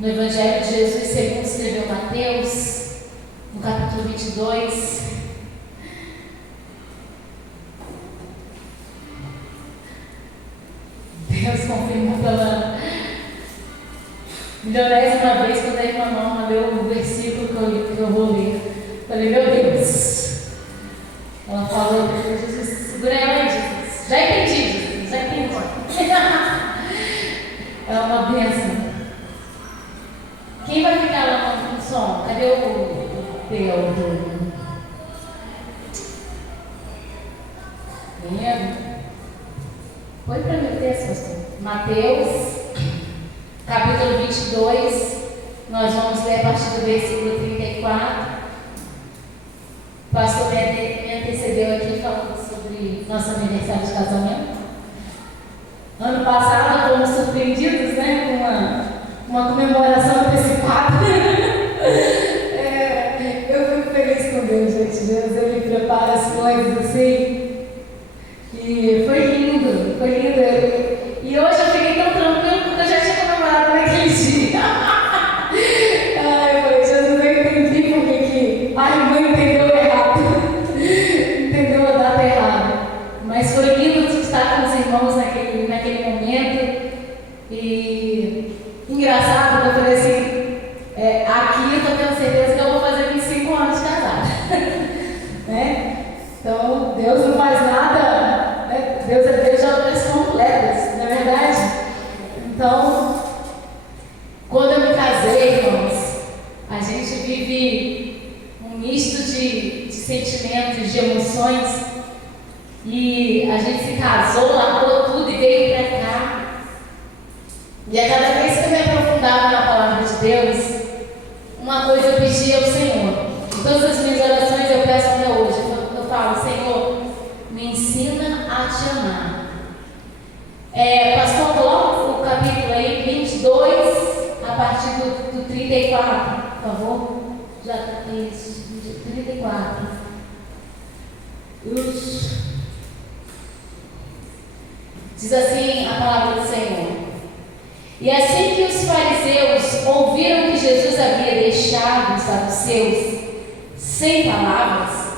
No Evangelho de Jesus segundo escreveu Mateus, no capítulo 22. Deus confirmou pela milionésima vez quando a irmã Norma leu o versículo que eu vou ler. Falei, meu Deus. Ela falou, Jesus, segura ela aí, Jesus. Já entendi, Jesus, já entendi. É uma bênção. Quem vai ficar lá no som? Cadê o Pedro? Põe para meu texto, pastor. Mateus, capítulo 22. Nós vamos ler a partir do versículo 34. O pastor me antecedeu aqui falando sobre nosso aniversário de casamento. Ano passado fomos surpreendidos, né, com uma comemoração antecipada. Eu fico feliz com Deus, gente. Deus, ele prepara as coisas assim. E foi lindo, foi lindo. E hoje eu fiquei tão tranquilo porque eu já tinha comemorado naquele dia. Eu falei, Jesus, eu entendi porque que a irmã entendeu errado. Entendeu a data errada. Mas foi lindo estar com os irmãos naquele momento. E engraçado, eu falei assim, aqui eu tô tendo certeza que eu vou fazer 25 anos de casada. Né? Então, Deus não faz nada, né? Deus é Deus de obras completas, não é verdade? Então, quando eu me casei, irmãos, a gente vive um misto de sentimentos, de emoções, e a gente se casou, largou tudo e veio para cá. E a cada vez que eu me aprofundava na palavra de Deus, uma coisa eu pedia ao Senhor. Em todas as minhas orações eu peço até hoje. Eu falo, Senhor, me ensina a te amar. Pastor, coloca o capítulo aí, 22, a partir do 34, por favor. Já está isso, 34. Diz assim a palavra do Senhor. E assim que os fariseus ouviram que Jesus havia deixado os saduceus sem palavras,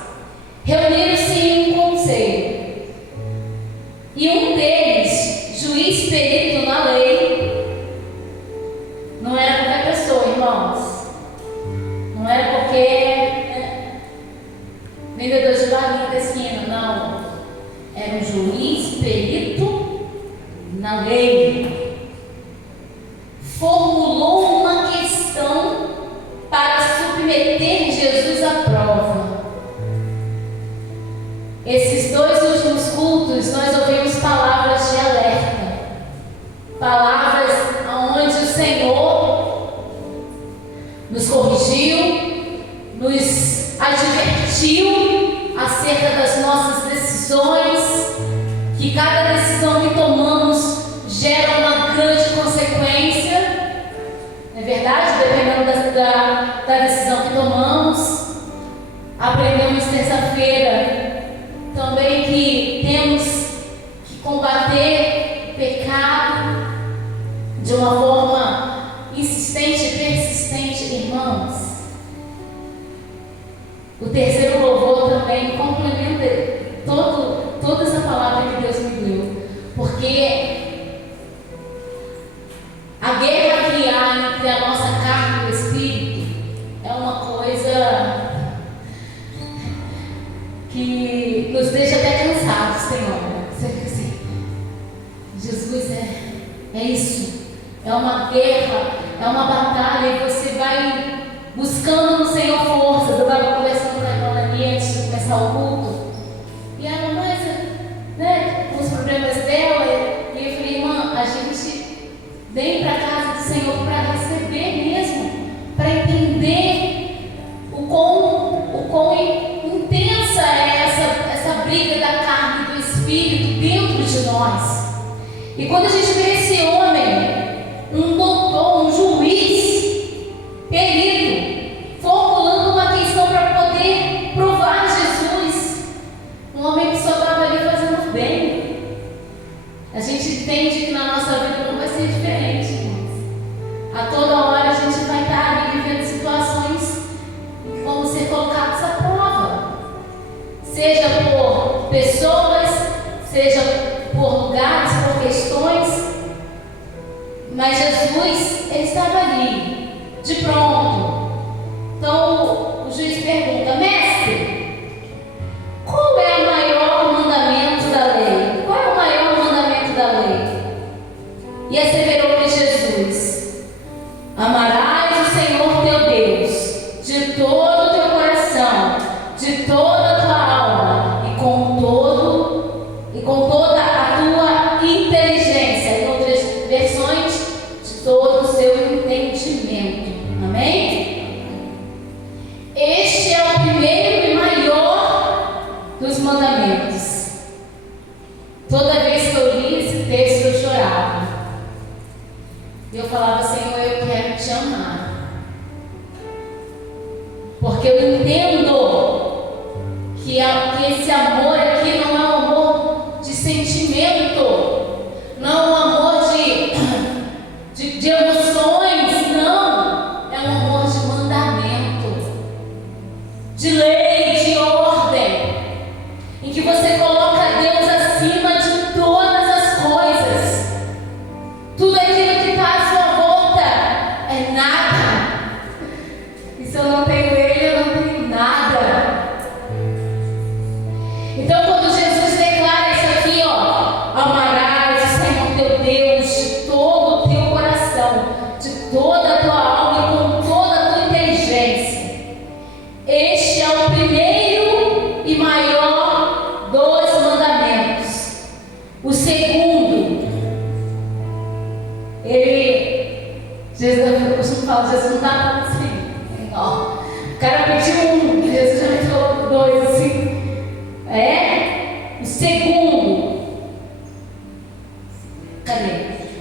reuniram-se em um conselho. E um deles, juiz perito na lei, não era qualquer pessoa, irmãos. Não era qualquer vendedor de balinha da esquina, não. Era um juiz perito na lei. Formulou uma questão para submeter Jesus à prova. Esses dois últimos cultos nós ouvimos palavras de alerta, palavras onde o Senhor nos corrigiu, nos advertiu acerca das nossas decisões, que cada decisão que tomamos gera uma grande consequência. É verdade? Dependendo da decisão que tomamos. Aprendemos terça-feira também que temos que combater o pecado, de uma forma insistente e persistente, irmãos. O terceiro louvor também complementa toda essa palavra que Deus me deu, porque a guerra que há entre a nossa carne e o Espírito é uma coisa que nos deixa até cansados, Senhor. Você fica assim, Jesus, é isso, é uma guerra, é uma batalha, e você vai buscando no Senhor forças. Eu estava conversando com a Melanie antes de começar o culto, e ela, mas, né, com os problemas dela, e eu falei, irmã, a gente vem para a casa do Senhor para receber mesmo, para entender o quão intensa é essa briga da carne e do Espírito dentro de nós. E quando a gente vê esse homem, um doutor, um juiz, perito, formulando uma questão para poder provar Jesus, um homem que só estava ali fazendo bem, a gente entende que na nossa vida não vai ser diferente, irmãos. A toda hora a gente vai estar ali vivendo situações que vão ser colocadas à prova, seja por pessoas, seja por lugares, por questões, mas Jesus, ele estava ali, de pronto. Então o juiz pergunta, mestre, qual é o maior mandamento da lei? Qual é o maior mandamento da lei? E asseverou-lhe Jesus, amarás o Senhor teu Deus de todo o teu coração, de toda a tua alma e com toda a tua inteligência. Em outras versões, de todo o seu entendimento. Amém? Este é o primeiro e maior dos mandamentos. Toda vez que eu li esse texto, eu chorava. Eu falava, Senhor, eu quero te amar, porque eu entendo que esse amor aqui não é um amor de sentimento, não é um amor de emoções, não, é um amor de mandamento, de lei, de ordem, em que você coloca Deus acima de todas as coisas. Tudo aquilo que está à sua volta é nada. E se eu não tenho Ele, eu não tenho nada. Então, quando Jesus declara isso aqui, amarás o Senhor teu Deus de todo o teu coração, de toda a tua alma e com toda a tua inteligência. Este é o primeiro e maior dos mandamentos. O segundo, eu costumo falar, Jesus não dá assim. O cara pediu Jesus já me falou 2 assim. O segundo, cadê?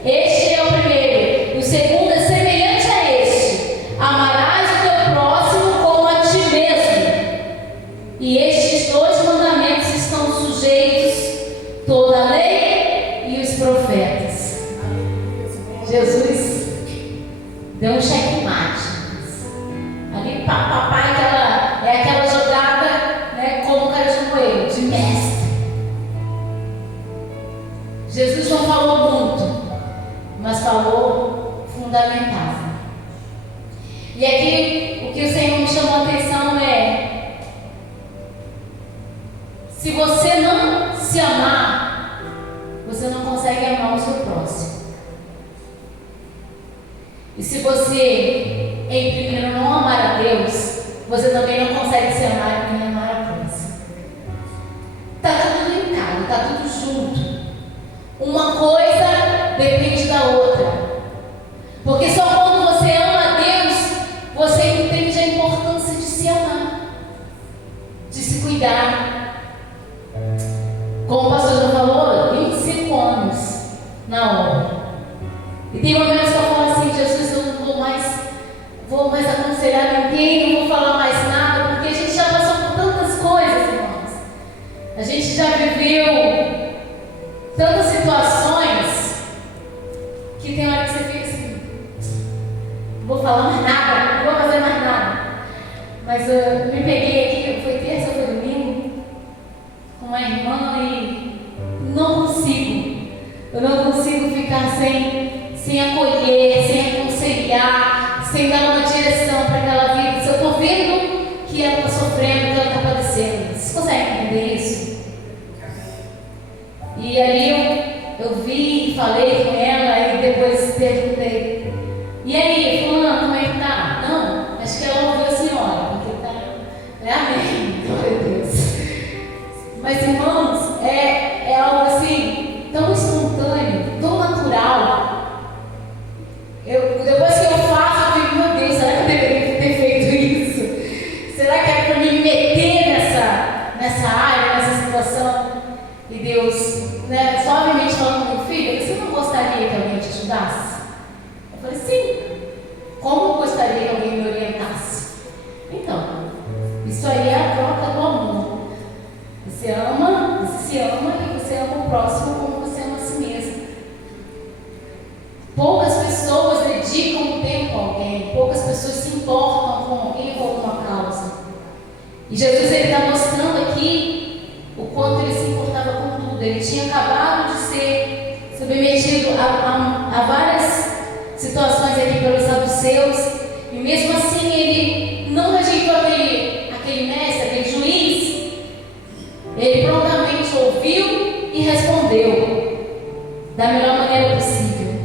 Este é o primeiro. O segundo é semelhante a este: amarás o teu próximo como a ti mesmo. E estes 2 mandamentos estão sujeitos toda a lei e os profetas. Jesus deu um checkmate. Ali, papai, aquela jogada, né, como o cara chamou ele, de mestre. Jesus não falou muito, mas falou fundamental. E aqui o que o Senhor me chamou a atenção é: se você não se amar, você não consegue amar o seu próximo. E se você, em primeiro, não amar a Deus, você também não consegue se amar e nem amar a próxima. Está tudo linkado, está tudo junto. Uma coisa depende da outra. Porque só quando você ama a Deus, você entende a importância de se amar, de se cuidar. Como o pastor já falou, 25 anos na obra. E tem momentos que eu falo assim, Jesus, eu não vou mais aconselhar ninguém, não vou falar mais nada, porque a gente já passou por tantas coisas, irmãos. A gente já viveu tantas situações que tem hora que você fica sem acolher, sem aconselhar, sem dar uma direção para aquela vida, se eu estou vendo que ela está sofrendo, que ela está padecendo. Vocês conseguem entender isso? E ali eu vi, falei com ela e depois perguntei: e aí, fulano, como é que tá? Não, acho que ela ouviu a senhora, porque tá. Amém, glória a Deus. Mas, irmãos, é algo assim, tão espontâneo, tão natural. Depois que eu faço, eu digo: meu Deus, será que eu deveria ter feito isso? Será que é para me meter nessa área, nessa situação? E Deus, né, suavemente falando com meu filho: você não gostaria que alguém te ajudasse? Eu falei: sim. Como eu gostaria que alguém me orientasse? Então, isso aí é a troca do amor. Você se ama e você ama o próximo como você ama a si mesmo. Poucas pessoas dedicam tempo a alguém, poucas pessoas se importam com alguém ou com uma causa. E Jesus está mostrando aqui o quanto ele se importava com tudo. Ele tinha acabado de ser submetido a várias situações aqui pelos saduceus, e mesmo assim ele não rejeitou aquele mestre, aquele juiz. Ele prontamente ouviu e respondeu da melhor maneira possível.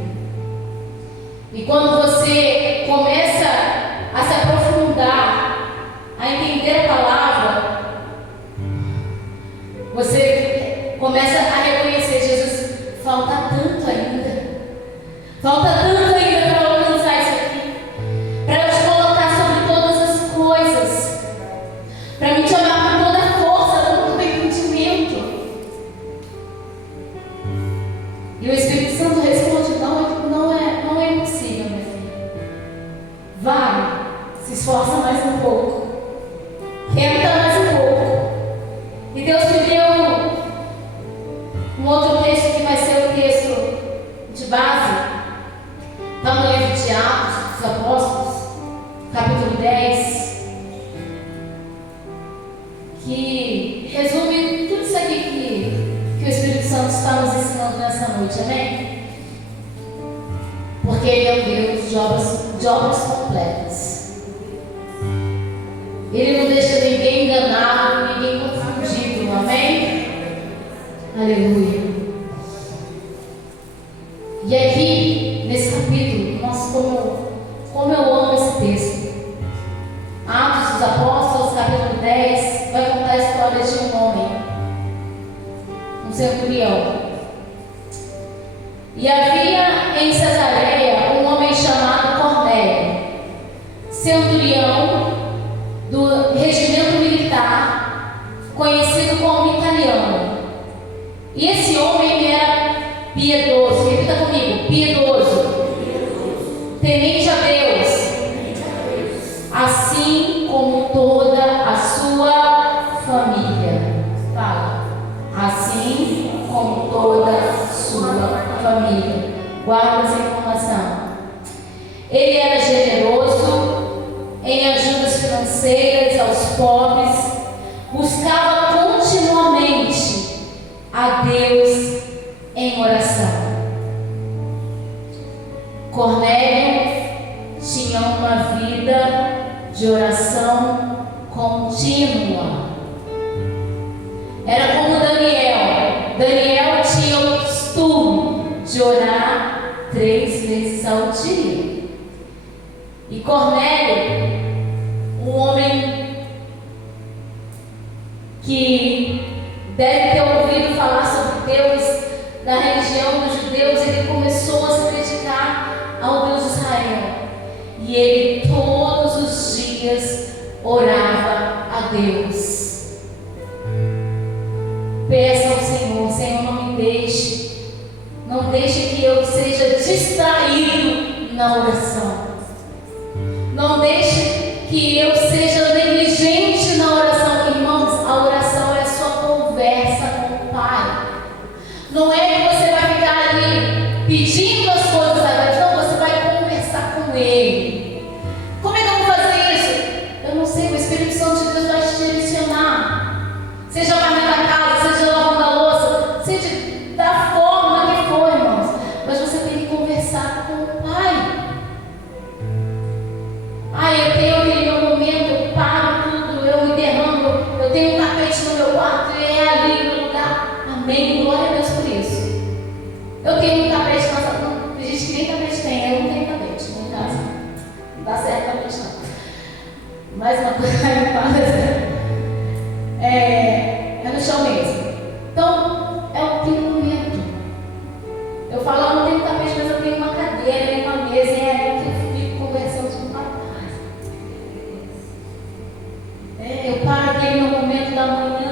E quando você começa a se aprofundar, a entender a palavra, você começa a reconhecer: Jesus, falta tanto ainda. Falta tanto ainda para alcançar isso aqui, para eu te colocar sobre todas as coisas, para me te amar com toda a força, com todo entendimento. E o Espírito Santo responde: não é impossível, minha filha. Vai, se esforça mais um pouco, tenta mais um pouco. E Deus me deu um outro texto que vai ser o texto de base. Está no livro de Atos dos Apóstolos, capítulo 10, que resume tudo isso aqui que o Espírito Santo está nos ensinando nessa noite, amém? Porque Ele é um Deus de obras completas. Ele não deixa ninguém enganado, ninguém confundido, amém? Aleluia. E aqui, nesse capítulo, nossa, como eu amo esse texto. Atos dos Apóstolos, capítulo 10, vai contar a história de um homem, um centurião. E havia em Cesareia um homem chamado Cornélio, centurião do regimento militar, conhecido como italiano. E esse homem era piedoso, repita comigo: piedoso, temente a Deus, assim como toda a sua família. Fala: assim como toda a sua família. Guarda essa informação. Ele era generoso em ajudas financeiras aos pobres, buscava continuamente a Deus em oração. Cornélio tinha uma vida de oração contínua. Era como Daniel. Daniel tinha o costume de orar 3 vezes ao dia. E Cornélio, um homem que deve ter ouvido falar sobre Deus, da religião dos judeus, ele começou a se dedicar ao Deus de Israel. E ele todos os dias orava a Deus. Peça ao Senhor: Senhor, não me deixe, não deixe que eu seja distraído na oração. Não deixe que eu seja negligente na oração. Irmãos, a oração é a sua conversa com o Pai. Não é que você vai ficar ali pedindo as coisas a Deus, não, você vai conversar com Ele. Como é que eu vou fazer isso? Eu não sei, o Espírito Santo de Deus vai te direcionar. Seja varrendo a casa, seja lavando a louça, seja da forma que for, irmãos. Mas você tem que Eu tenho um tapete na sala. Tem gente que nem tapete tem, eu não tenho tapete em casa. Não dá certo tapete não. Mais uma coisa é no chão mesmo. Então, é o momento. Eu falo, eu não tenho tapete, mas eu tenho uma cadeira e uma mesa, e é aí que eu fico conversando com o papai. Eu paro aqui no momento da manhã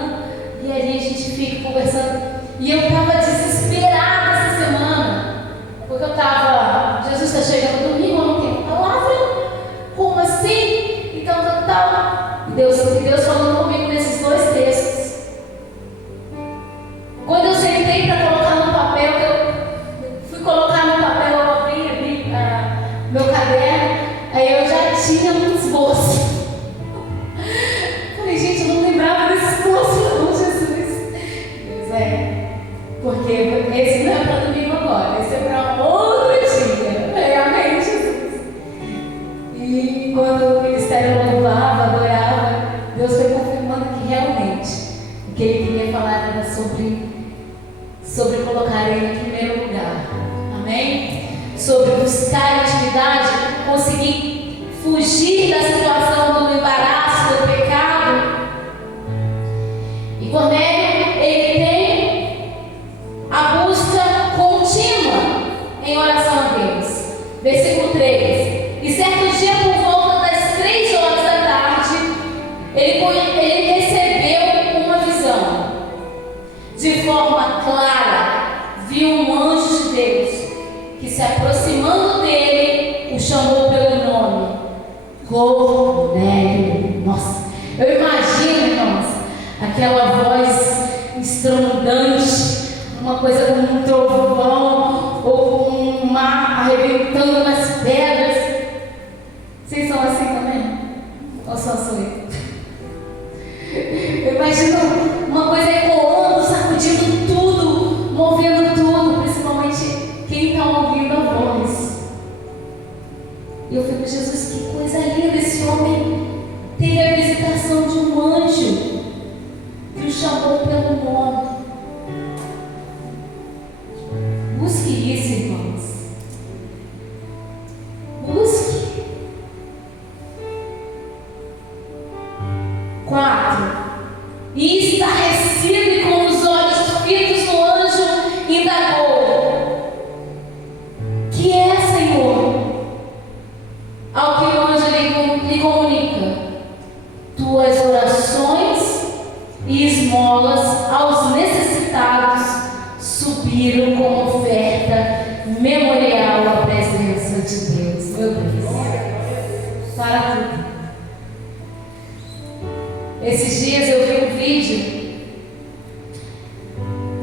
e ali a gente fica conversando. E eu estava desesperada essa semana, porque eu estava, Jesus está chegando domingo, eu não tenho palavra, como assim? Então, tal. E Deus falando comigo nesses dois textos. Quando eu sentei para colocar no papel, eu fui colocar no papel, eu abri meu caderno, aí eu já tinha um esboço. Falei, gente, eu não lembrava desse esboço, não, Jesus. Porque esse não é para domingo agora, esse é para outro dia. Amém, Jesus. E quando o ministério louvava, adorava, Deus foi confirmando que realmente o que Ele queria falar era sobre colocar Ele em primeiro lugar. Amém? Sobre buscar intimidade, conseguir fugir da situação do embaraço, do pecado. E Cornélio, ele tem a busca contínua em oração a Deus. Versículo 3. E certo dia, por volta das 3 horas da tarde, ele recebeu uma visão. De forma clara, viu um anjo de Deus que, se aproximando dele, o chamou pelo nome: Cornélio. Nossa, eu imagino, irmãos, aquela voz estrondante, uma coisa como um trovão ou como um mar arrebentando nas pedras. Vocês são assim também? Ou só sou eu? Eu imagino uma coisa ecoando, sacudindo tudo, movendo tudo, principalmente quem está ouvindo a voz. E eu fico, Jesus, que coisa linda! Esse homem teve a visitação de um anjo que o chamou pelo nome. Busque isso, irmãos. Busque. 4. E estarrecido e com os olhos fitos no anjo, indagou: que é, Senhor? Ao que o anjo lhe comunica: tuas orações e esmolas aos necessitados subiram como oferta memorial à presença de Deus. Meu Deus, para tudo. Esses dias eu vi um vídeo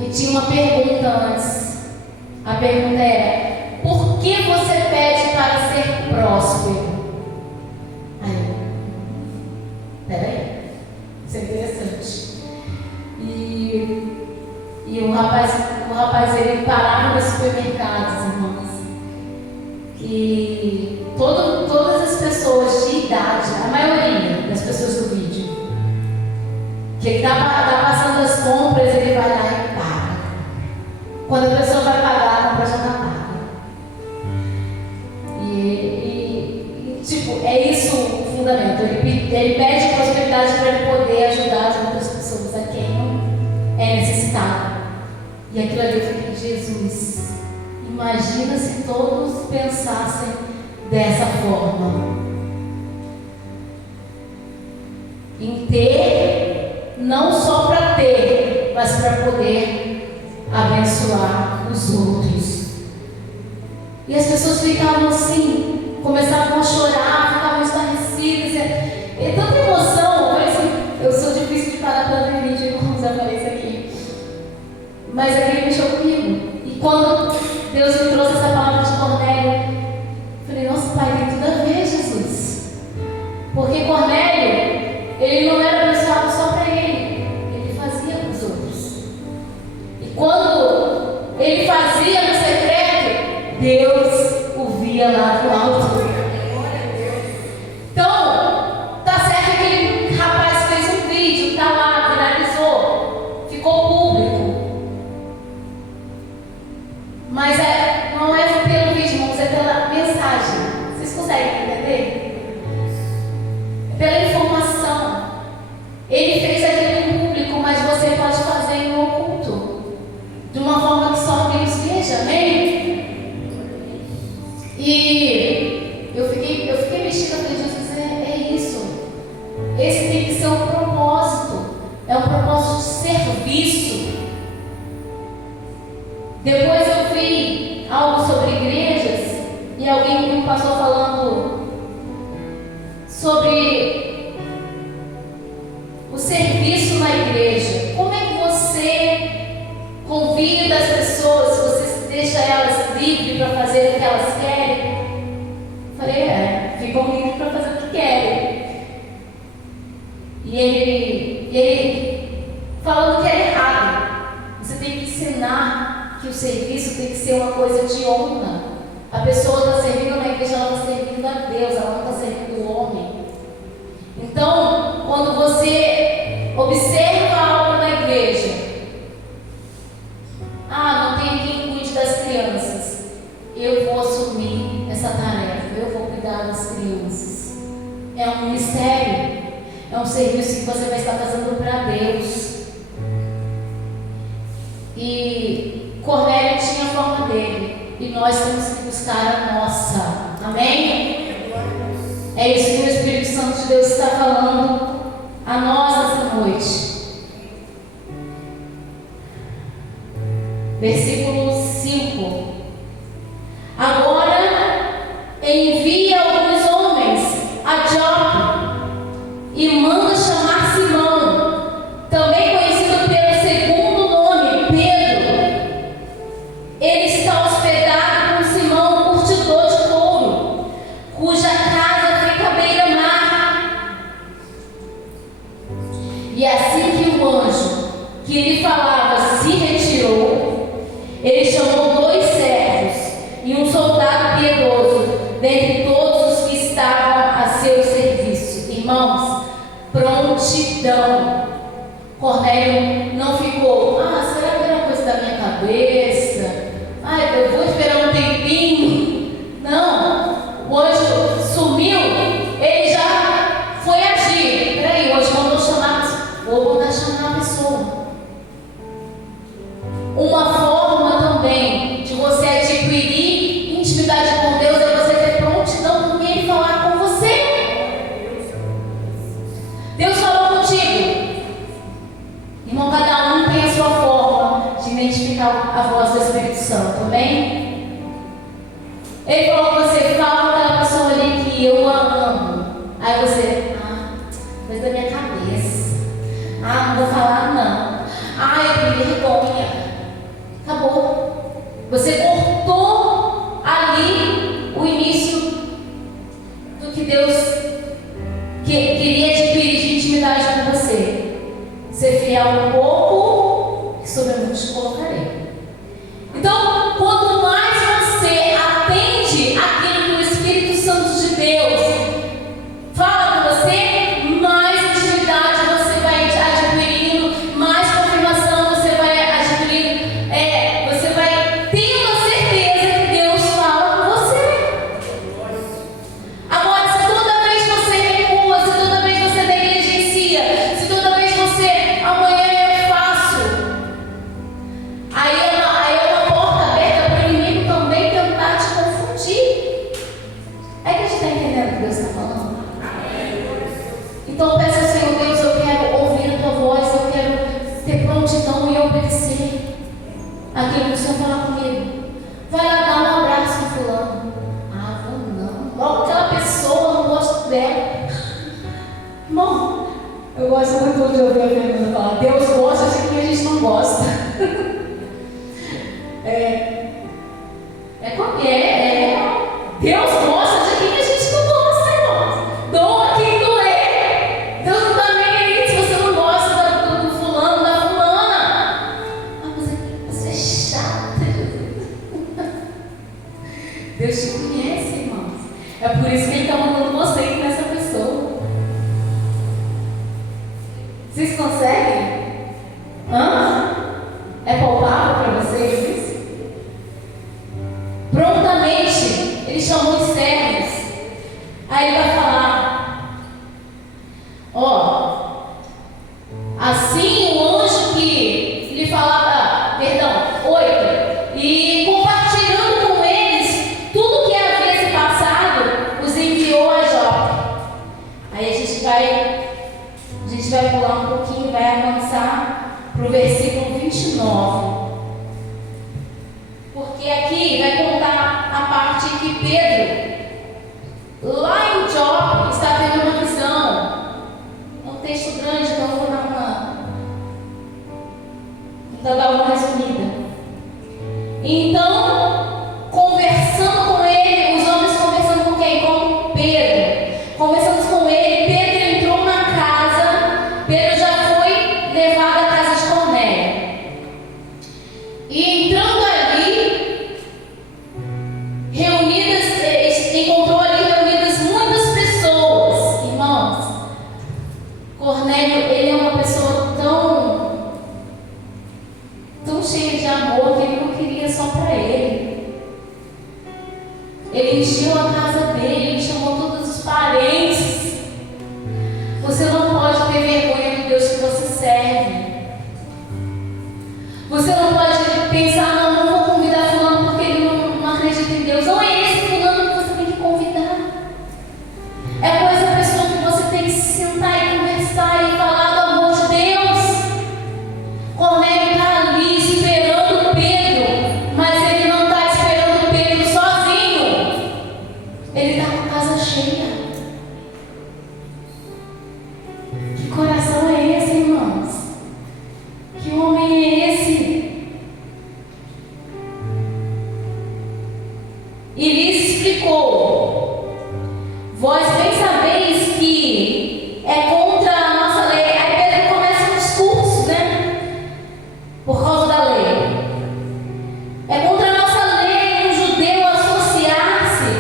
e tinha uma pergunta antes. A pergunta era: por que você pede para ser próspero? Aí, peraí, isso é interessante. E o rapaz ele parava nos supermercados, irmãos. E todas as pessoas de idade, a maioria das pessoas do vídeo, que ele está passando as compras, ele vai lá e paga. Quando a pessoa vai pagar, a compra já está paga. Tipo, é isso o fundamento. Ele pede prosperidade para ele poder ajudar as outras pessoas a quem é necessitado. E aquilo ali eu fiquei: Jesus, imagina se todos pensassem dessa forma. Em ter, não só para ter, mas para poder abençoar os outros. E as pessoas ficavam assim, começavam a chorar, ficavam estarrecidas. É tanta emoção, mas eu sou difícil de parar para ver vídeo, como já falei isso aqui. Mas aquele mexeu comigo. E quando Deus me trouxe essa palavra de Cornélio, eu falei: nossa, Pai, tem tudo a ver, Jesus. Porque Cornélio, ele não era abençoado só para ele fazia para os outros. E quando ele fazia no secreto, Deus o via lá do alto. Então, tá certo que aquele rapaz fez um vídeo, tá lá, viralizou, ficou público. Mas não é pelo vídeo, irmãos, é pela mensagem. Vocês conseguem entender? É pela informação. Ele fez aquilo em público, mas você pode fazer no oculto, de uma forma que só Deus veja, amém? E eu fiquei mexida, falei, Jesus, é isso. Esse tem que ser um propósito. É um propósito de serviço. Depois eu vi algo sobre igrejas e alguém me passou falando sobre o serviço na igreja. Como é que você convida as pessoas, você deixa elas livres para fazer o que elas querem? Falei, ficam livres para fazer o que querem. E ele falando que é errado. Você tem que ensinar que o serviço tem que ser uma coisa de honra. A pessoa está servindo na igreja, ela está servindo a Deus, ela não está servindo o homem. Então, quando você observa algo na igreja, não tem quem cuide das crianças, eu vou assumir essa tarefa, eu vou cuidar das crianças. É um ministério, é um serviço que você vai estar fazendo para Deus. E Cornélio tinha a forma dele, e nós temos que buscar a nossa. Amém? É isso que o Espírito Santo de Deus está falando a nós essa noite. Versículo 5. Agora envia alguns homens a Jope e manda chamar Simão, também conhecido pelo segundo nome, Pedro. Ele está hospedado com Simão, curtidor de couro, cuja casa fica à beira-mar. E assim que o anjo que lhe falava se retirou, ele chamou 2 servos e um soldado piedoso dentre todos os que estavam a seu serviço. Irmãos, prontidão. Cornélio não ficou, será que era coisa da minha cabeça? Eu vou esperar um tempinho. Não, o anjo sumiu, ele já foi agir. Peraí, o anjo mandou chamar, vou mandar chamar a pessoa. Uma forma também de você adquirir intimidade com Deus é você ter prontidão com Ele falar com você. Deus falou contigo. Irmão, cada um tem a sua forma de identificar a voz do Espírito Santo, amém? Ele falou com você, fala com aquela pessoa ali que eu a amo. Aí você, coisa da minha cabeça. Não vou falar não. Eu tenho vergonha. Acabou. Você cortou ali o início do que Deus queria adquirir de intimidade com você. Ser fiel um pouco, que sobre muito te colocarei. Então, quanto mais você atende aquilo que o Espírito Santo de Deus fala com você, mais intimidade você vai adquirindo, mais confirmação você vai adquirindo. Você vai tendo a certeza que Deus fala com você. Agora, se toda vez você recua, se toda vez você negligencia, se toda vez você amanhã eu faço, aí é uma porta aberta para o inimigo também tentar te confundir. É que a gente está entendendo o que Deus está falando? Então peça ao Senhor, Deus, eu quero ouvir a tua voz, eu quero ter prontidão e obedecer aquilo que o Senhor falar comigo. Vai lá dar um abraço no fulano. Vou não. Logo aquela pessoa, não gosto dela. Irmão, eu gosto muito de ouvir a Fernanda falar. Deus gosta de quem a gente não gosta. Deus gosta de quem a gente não gosta, irmãos. Doa quem doer. Deus não está nem aí se você não gosta do fulano, da fulana. Você é chata. Deus te conhece, irmãos. É por isso que Ele está mandando você ir nessa pessoa. Vocês conseguem? É palpável para vocês isso? Prontamente, ele chamou os servos. Aí ele vai falar: ó, assim o anjo que lhe falava, perdão, 8, e compartilhando com eles tudo que havia se passado, os enviou a Jope. Aí a gente vai pular um pouquinho, vai avançar para o versículo 29. Porque aqui vai contar a parte que Pedro, lá em Jope, está tendo uma visão. É um texto grande, então eu vou dar uma resumida. Então, conversando com ele, os homens conversando com quem? Com Pedro. Conversando com ele, Pedro entrou na casa. Pedro já foi levado à casa de Cornélio. E entrando ali, encontrou ali reunidas muitas pessoas. Irmãos, Cornélio, ele é uma pessoa tão cheia de amor que ele não queria só para ele. Ele encheu a casa dele, ele chamou todos os parentes. Você não pode ter vergonha do Deus que você serve. Você não pode pensar: não vou convidar fulano porque ele não acredita em Deus. Não é esse fulano que você tem que convidar. É com essa pessoa que você tem que se sentar e conversar e falar do amor de Deus. Cornélio está ali esperando Pedro, mas ele não está esperando Pedro sozinho. Ele está com a casa cheia. Que coração é esse, irmãos? Que homem é esse? E lhes explicou: vós bem sabeis que é contra a nossa lei. Aí Pedro começa um discurso, né? Por causa da lei. É contra a nossa lei um judeu associar-se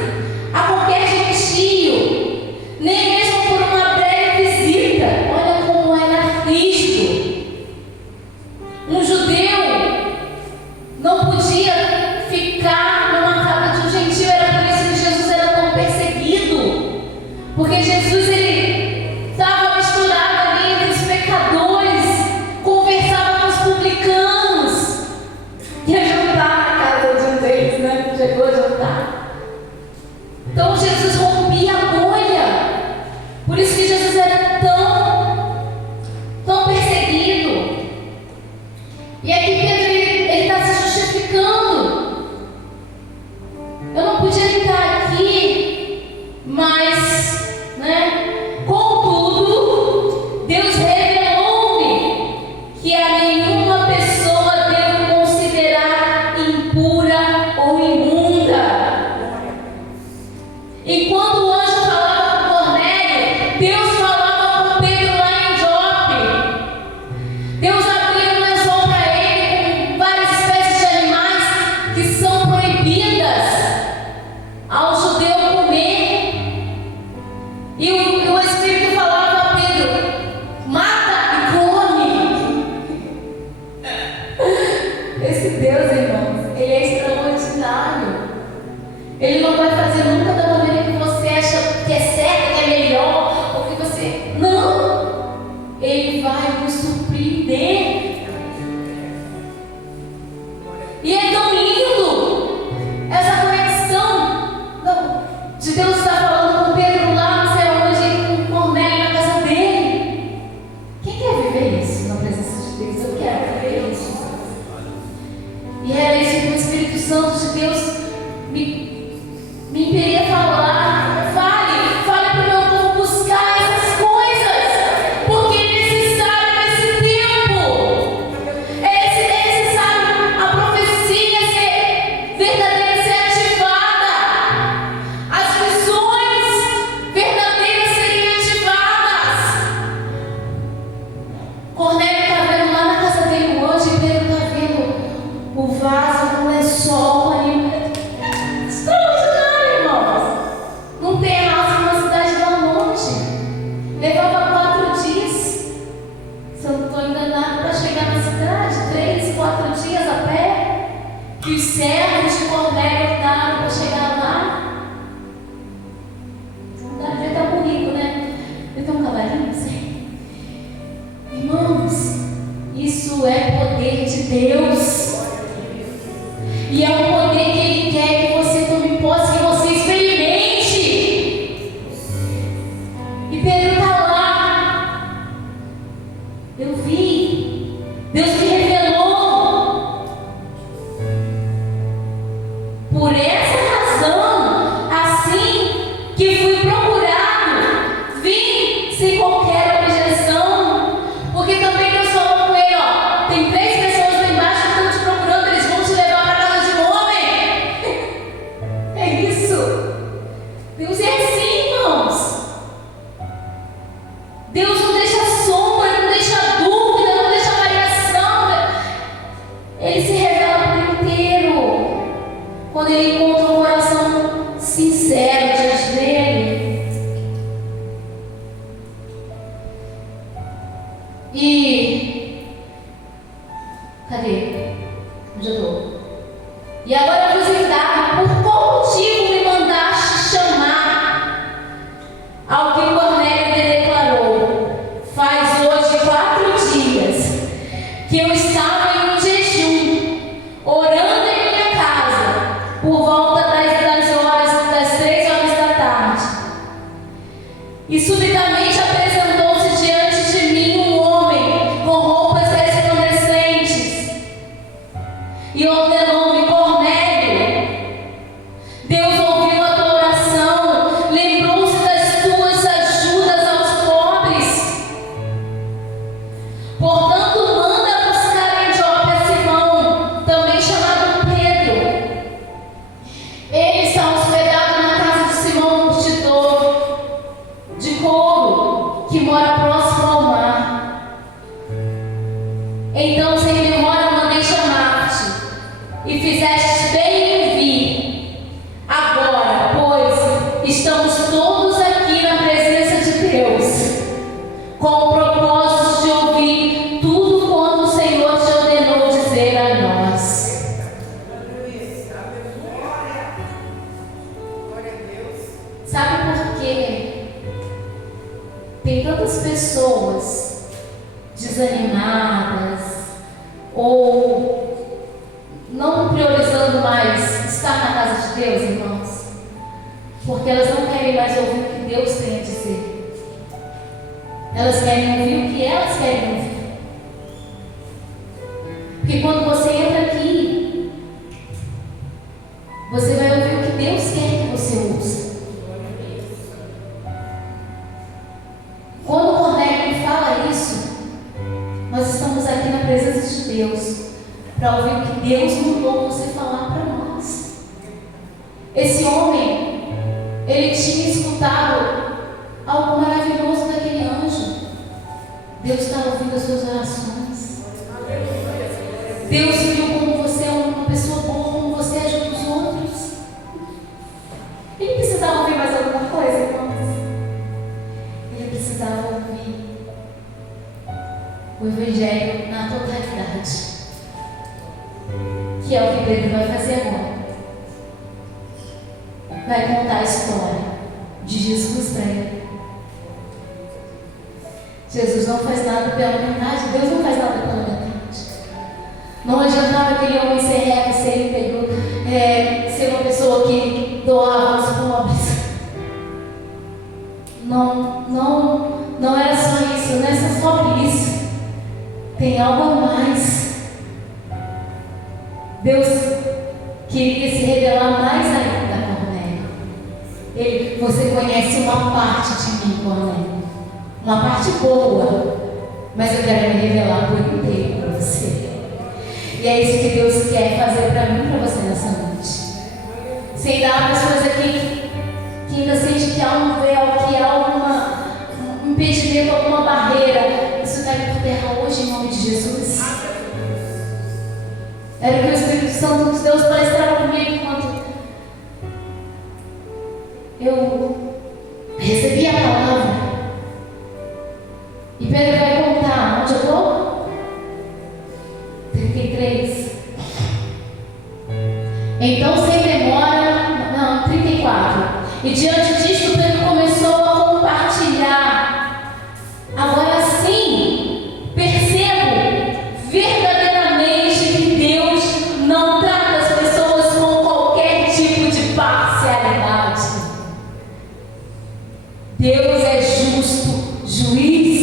a qualquer gentio, nem mesmo por uma breve visita. Olha como era Cristo. Um judeu não podia ficar numa casa de um gentio. Era por isso que Jesus era tão perseguido, porque Jesus, ele estava misturado ali entre os pecadores, conversava com os publicanos, ia jantar na casa de um deles, né? Chegou a jantar. Então Jesus rompia a bolha. Por isso que Jesus era tão perseguido. E aqui Pedro, ele está se justificando. Eu não podia estar aqui, mas, né? Contudo, Deus revelou-me que a nenhuma pessoa devo considerar impura ou imunda. Enquanto o anjo falava com Cornélio, Deus falava com Pedro lá em Jope. Deus abriu um lençol para ele com várias espécies de animais que são proibidas ao judeu comer. E o Espírito falava a Pedro: mata e come. Esse Deus, irmãos, ele é extraordinário. Ele não vai fazer nunca da maneira que você acha que é certo, que é melhor, ou que você... Não! Ele vai nos surpreender. E é tão lindo essa conexão de Deus estar falando com Pedro lá, não sei onde, com Cornélio na casa dele. Quem quer viver isso na presença de Deus? Eu quero viver isso. E era isso que o Espírito Santo de Deus me impelia a falar. quando ele encontra um coração sincero diante dele. E cadê? Onde eu estou? E agora vos indago, por qual motivo me mandaste chamar? Ao que Cornélio lhe declarou: faz hoje 4 dias que eu estava em um jejum, orando em minha casa, por volta das 3 horas da tarde. E subitamente apresentou-se diante de mim um homem com roupas resplandecentes e ordenou-me: Cornélio. Deus ouviu a tua oração, lembrou-se das tuas ajudas aos pobres. Portanto, manda buscar em Jope a Simão, também chamado Pedro. Ele está hospedado na casa de Simão, um curtidor de couro, que mora próximo ao mar. Então, sem demora, mandei chamar-te, e fizeste bem em vir. Agora, pois, estamos todos aqui na presença de Deus, com o propósito de ouvir tudo quanto o Senhor te ordenou dizer a nós. Sabe por quê? Tem tantas pessoas desanimadas ou não priorizando mais estar na casa de Deus, irmãos, porque elas não querem mais ouvir o que Deus tem a dizer. Elas querem ouvir o que elas querem ouvir. Porque quando você entra aqui, você vai ouvir o que Deus quer que você ouça. Quando Cornélio me fala isso, nós estamos aqui na presença de Deus para ouvir o que Deus mandou você falar para nós. Esse homem, ele tinha escutado algo maravilhoso daquele anjo. Deus estava ouvindo as suas orações. Deus viu como você é uma pessoa boa, como você ajuda os outros. Ele precisava ouvir mais alguma coisa, irmãos? Ele precisava ouvir o Evangelho na totalidade, que é o que Pedro vai fazer agora. Vai contar a história de Jesus para ele. Jesus não faz nada pela metade, Deus não faz nada pela metade. Não adiantava aquele homem ser reto, ser íntegro, ser uma pessoa que doava aos pobres. Não era só isso, não é só isso. Tem algo a mais. Deus queria se revelar mais ainda a Cornélio. Você conhece uma parte de mim, Cornélio, uma parte boa, mas eu quero me revelar por inteiro para você. E é isso que Deus quer fazer para mim e para você nessa noite. Se ainda há pessoas aqui que ainda sentem que há um véu, que há um impedimento, alguma barreira, isso cai por terra hoje em nome de Jesus. Era o que o Espírito Santo de Deus palestrava comigo enquanto eu recebi a palavra. E Pedro vai contar onde eu estou? 33. Então, sem demora, não, 34. E diante disto, Pedro começou a compartilhar. Agora sim, percebo verdadeiramente que Deus não trata as pessoas com qualquer tipo de parcialidade. Deus é justo, juiz.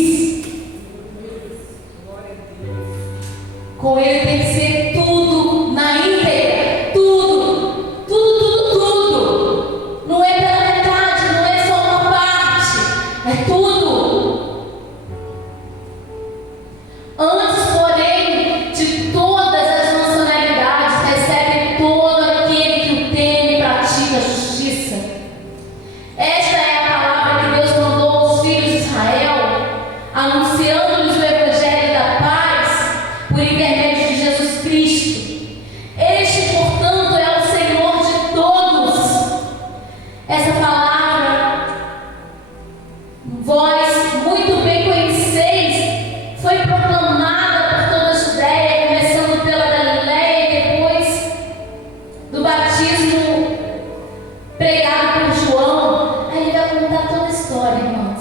Com Ele tem que ser tudo na íntegra, tudo. Não é pela metade, não é história, irmãos.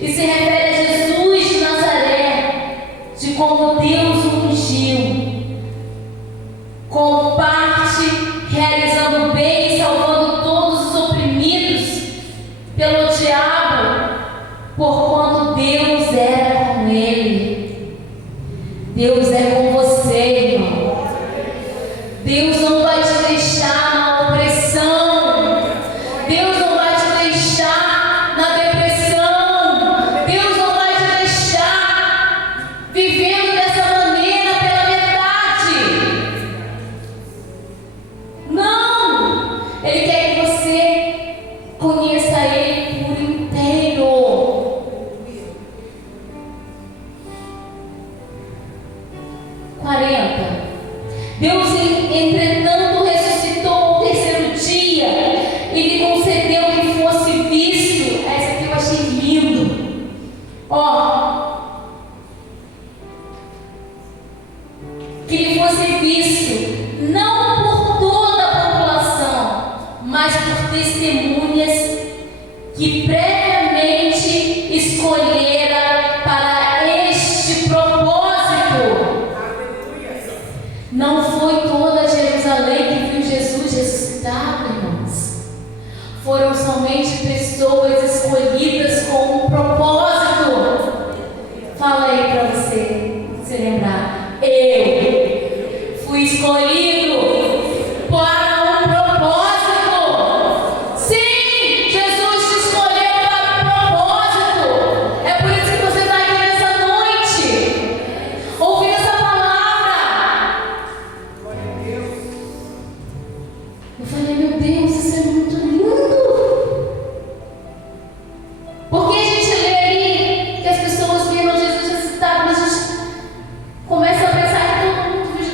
E se refere a Jesus de Nazaré, de como Deus o ungiu, com parte, realizando bem e salvando todos os oprimidos pelo diabo, porquanto Deus era com ele. Deus é com você, irmão. Deus não vai te deixar na opressão. Deus não vai te deixar na depressão. Deus não vai te deixar vivendo dessa maneira pela metade. Não! Ele quer que você conheça Ele por inteiro. 40. Deus, entretanto, ressuscitou ao terceiro dia e lhe concedeu que fosse visto. Essa aqui eu achei lindo. Que lhe fosse visto, não por toda a população, mas por testemunhas que previamente escolhera para este propósito. Não foi toda Jerusalém que viu Jesus ressuscitado, irmãos. Foram somente pessoas escolhidas com um propósito. Fala aí para você se lembrar. Eu fui escolhido para um propósito. Sim, Jesus te escolheu para um propósito. É por isso que você está aqui nessa noite, ouvindo essa palavra. Eu falei, meu Deus, isso é muito lindo. Porque a gente lê ali que as pessoas viram Jesus ressuscitado, mas a gente começa a pensar que todo mundo viu.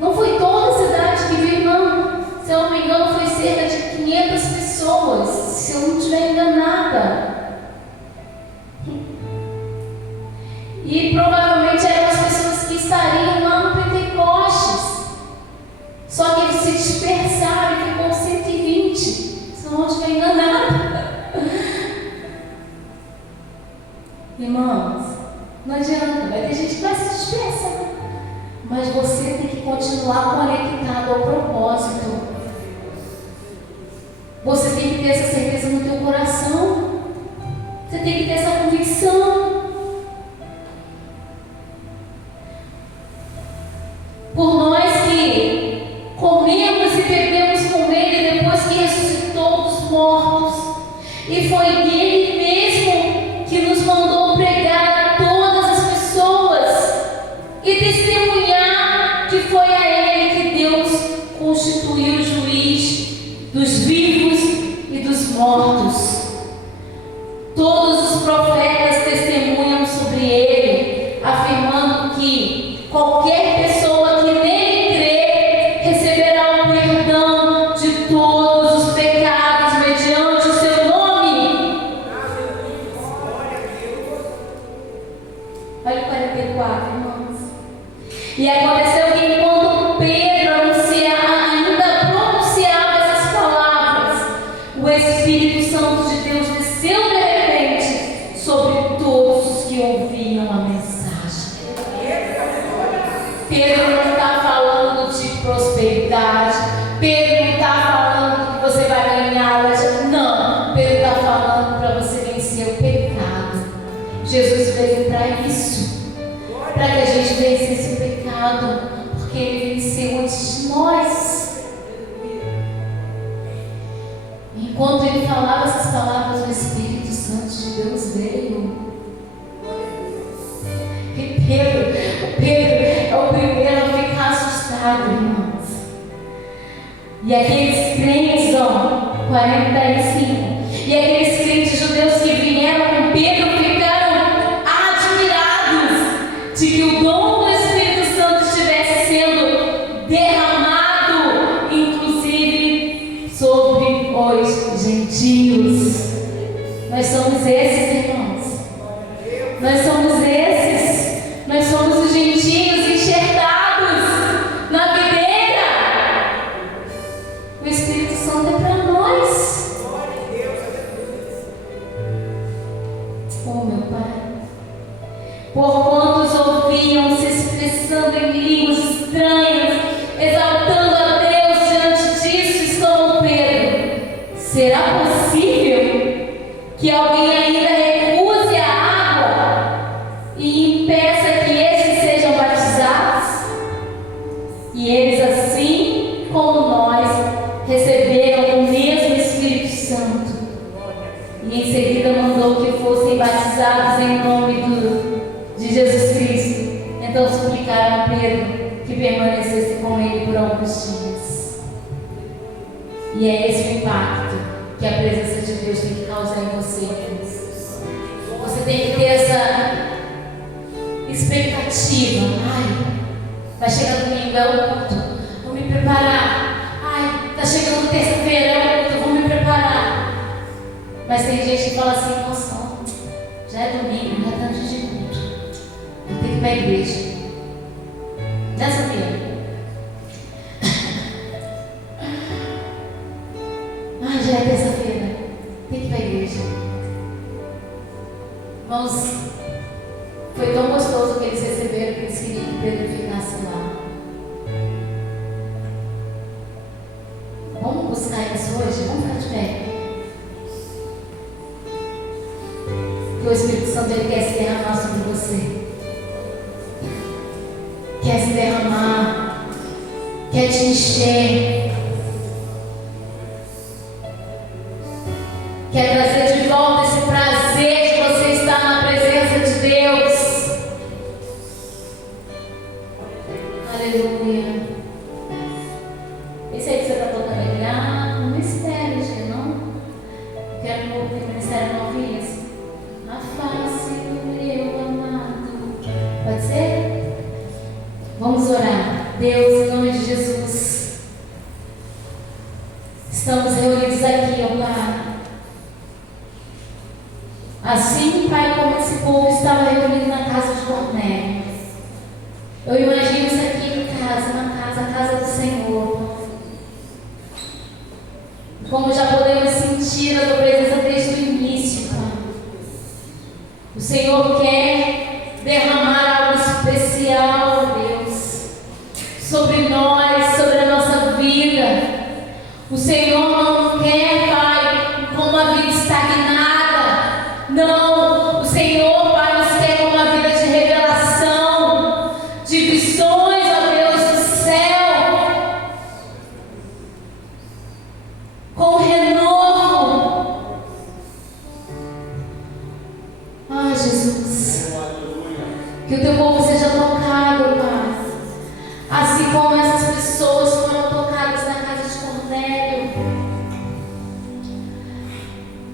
Não foi toda a cidade que viu, não. Se eu não me engano, foi cerca de 500 pessoas, se eu não estiver enganada. E provavelmente eram as pessoas que estariam lá no Pentecostes. Só que eles se dispersaram e ficou 120, se eu não estiver enganada. Irmãos, não adianta, vai ter gente que vai se dispersar, mas você tem que continuar conectado ao propósito. Você tem que ter essa certeza no teu coração. Você tem que ter essa convicção. Por nós que comemos e bebemos com Ele depois que ressuscitou dos mortos, e foi Ele mesmo que nos mandou pregar a todas as pessoas e testemunhar que foi a Ele que Deus constituiu juiz dos vivos e dos mortos. Todos os profetas testemunham sobre Ele, afirmando que qualquer pessoa que nele crê receberá o perdão de todos os pecados mediante o seu nome. Olha o 44, irmãos. E aconteceu que enquanto Pedro ainda pronunciava essas palavras, o Espírito Santo de Deus desceu de repente sobre todos os que ouviam a mensagem. Pedro não está falando de prosperidade. Pedro não está falando que você vai ganhar. Não, Pedro está falando para você vencer o pecado. Jesus veio para isso, para que a gente vencesse o pecado, porque Ele venceu antes de nós. Enquanto Ele falava essas palavras, o Espírito Santo de Deus veio. E Pedro é o primeiro a ficar assustado, irmãos. E aqueles crentes, 45, e aqueles crentes judeus que vieram com Pedro ficaram admirados de que o dom do Espírito Santo estivesse sendo derramado, inclusive sobre os gentios. Nós somos esses, irmãos. Nós somos esses. Nós somos os gentios enxertados na videira. O Espírito Santo é para nós. Será possível que alguém ainda recuse a água e impeça que esses sejam batizados? E eles, assim como nós, receberam o mesmo Espírito Santo. E em seguida mandou que fossem batizados em nome de Jesus Cristo. Então suplicaram a Pedro que permanecesse com ele por alguns dias. E é esse o impacto que a presença de Deus tem que causar em você. Você tem que ter essa expectativa. Ai, vai chegar domingo, é o culto, vou me preparar. Ai, tá chegando terça-feira, é o culto, vou me preparar. Mas tem gente que fala assim: nossa, já é domingo, já é tanto de culto, eu tenho que ir para a igreja. Nessa vida. Ai, já é terça-feira, tem que ir para a igreja. Irmãos, foi tão gostoso que eles receberam que eles queriam que Pedro ficasse lá. Vamos buscar isso hoje? Vamos ficar de pé. Que o Espírito Santo ele quer se derramar sobre você. Quer se derramar. Quer te encher. Quer trazer de volta esse prazer de você estar na presença de Deus. Aleluia. Esse aí que você está tocando aqui, no ministério, gente, não? Quero que o ministério não ouvir isso. A face do meu amado. Pode ser? Vamos orar. Deus, em nome de Jesus, estamos reunidos aqui, ó Pai. Assim, Pai, como esse povo estava reunido na casa de Cornélio, eu imagino isso aqui em casa, a casa do Senhor. Como já podemos sentir a tua presença desde o início, Pai. O Senhor quer derramar algo especial, Deus, sobre nós, sobre a nossa vida. O Senhor não quer, Pai, com uma vida estagnada. Não, o Senhor, Pai, nos quer com uma vida de revelação, de visões, ó Deus do céu, com renovo. Ah, Jesus, que o teu povo seja tocado, Pai, assim como essas pessoas foram tocadas na casa de Cornélio.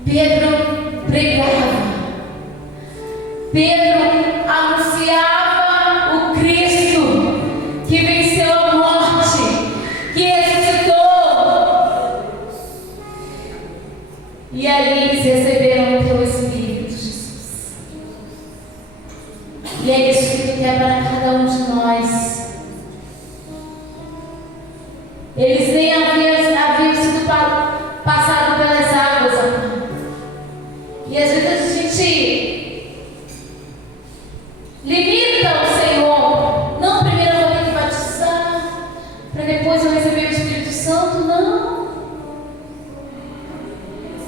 Pedro pregava, Pedro anunciava o Cristo que venceu a morte, que ressuscitou. E ali eles receberam o teu Espírito, Jesus. E é isso que tu quer para cada um de nós. Eles nem haviam sido passados pelas águas, amor. E às vezes a gente limita o Senhor. Não, primeiro eu vou ter que batizar, para depois eu receber o Espírito Santo. Não.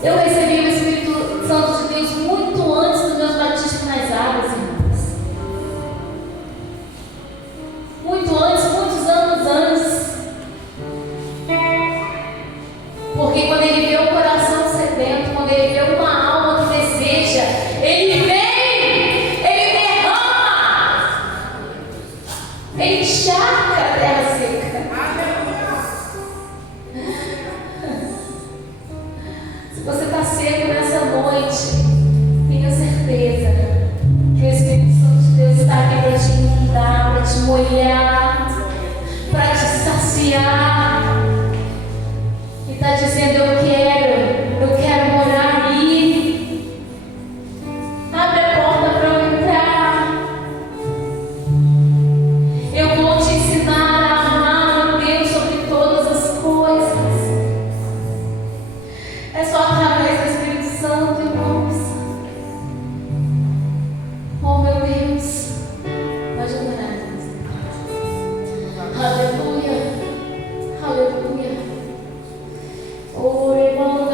Eu recebi o Espírito Santo de Deus muito antes dos meus batismos nas águas, irmãos. Muito antes, muitos anos antes. Porque quando ele vê o coração sedento, quando ele vê uma alma que deseja, ele vem, ele derrama, ele encharca a terra seca. Se você está seco nessa noite, tenha certeza que o Espírito Santo de Deus está aqui para te inundar, para te molhar, para te saciar. E está dizendo: eu quero morar aí. Abre a porta para eu entrar. Eu vou te ensinar a amar a Deus sobre todas as coisas. É só através do Espírito Santo, irmãos. Oh, meu Deus. Pode adorar, Deus. Aleluia. Aleluia. Oh, irmão,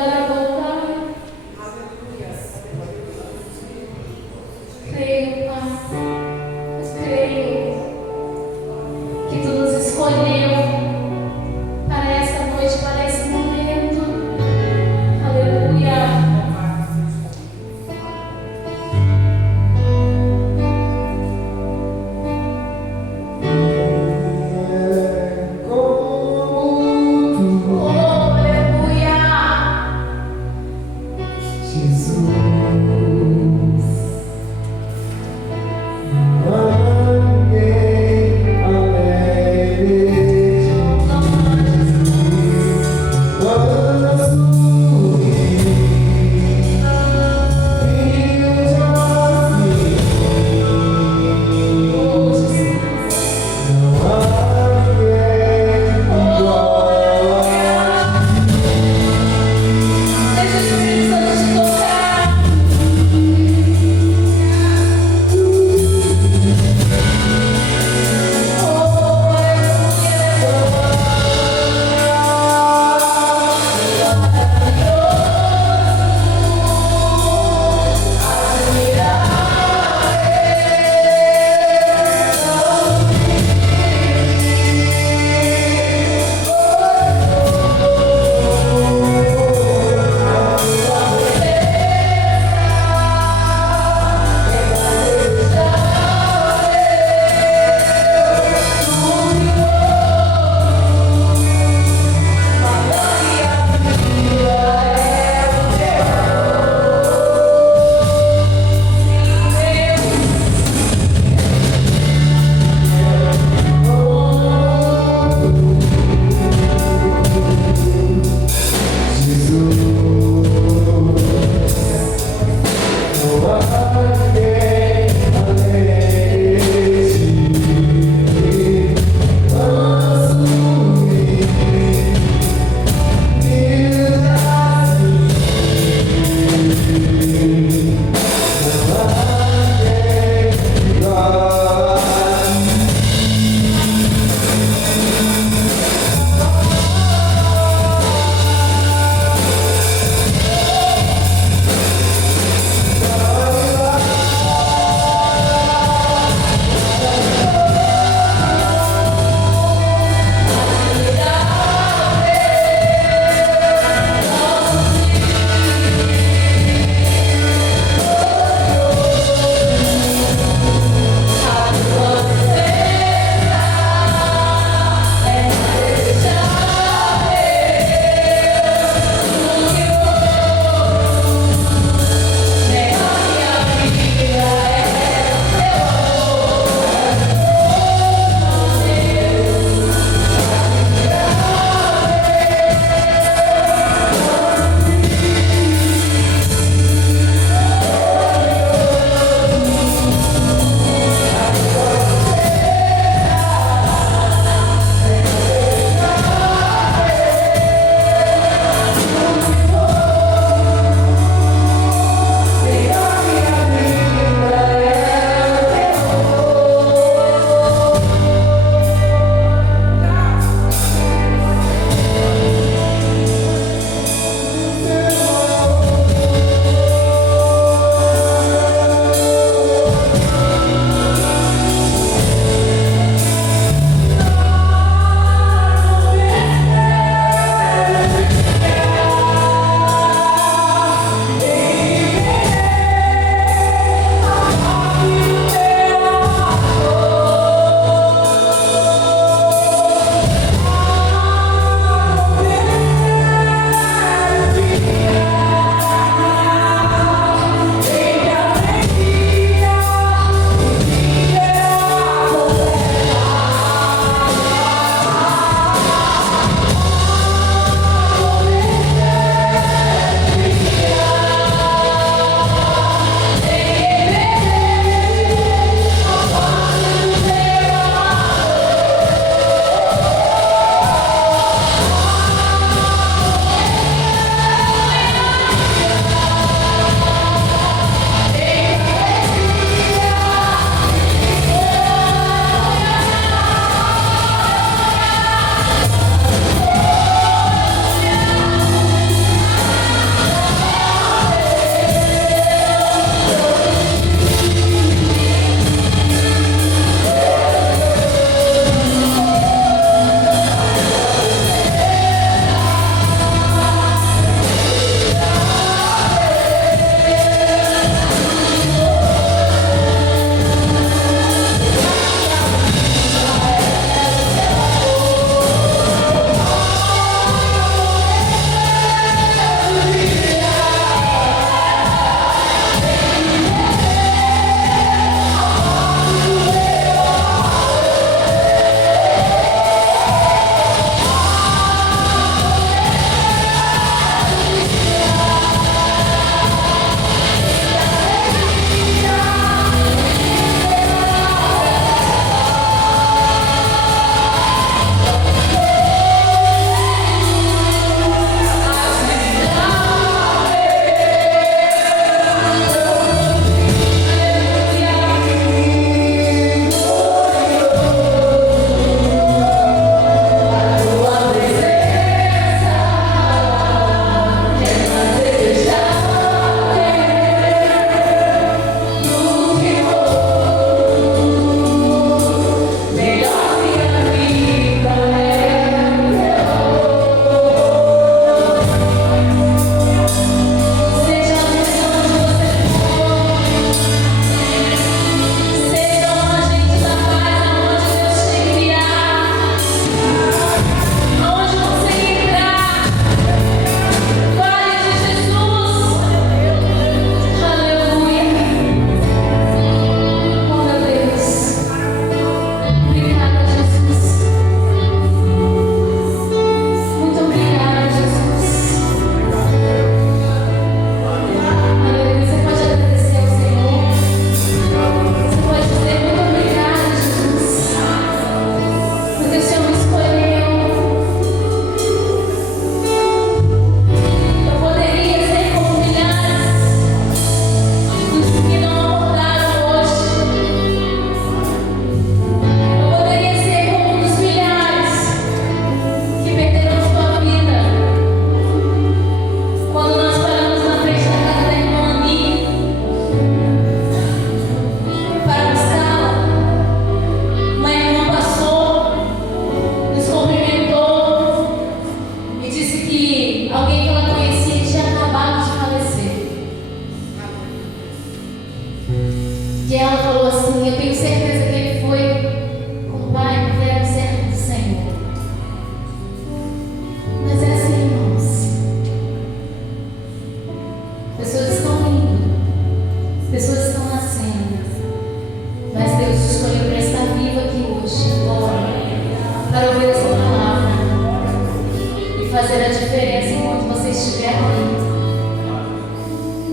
diferença enquanto você estiver ali.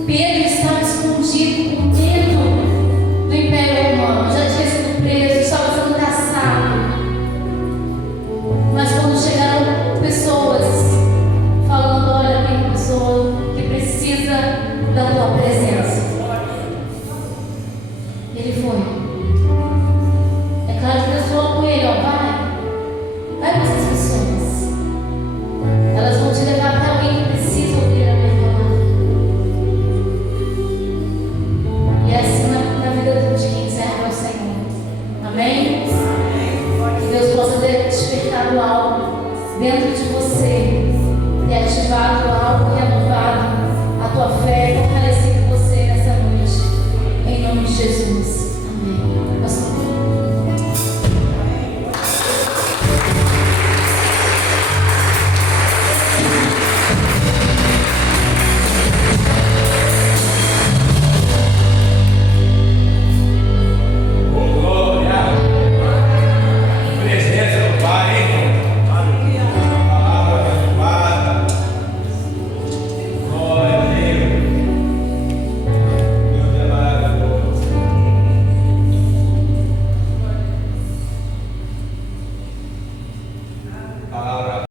Pedro estava escondido com medo do Império Romano, já tinha sido preso.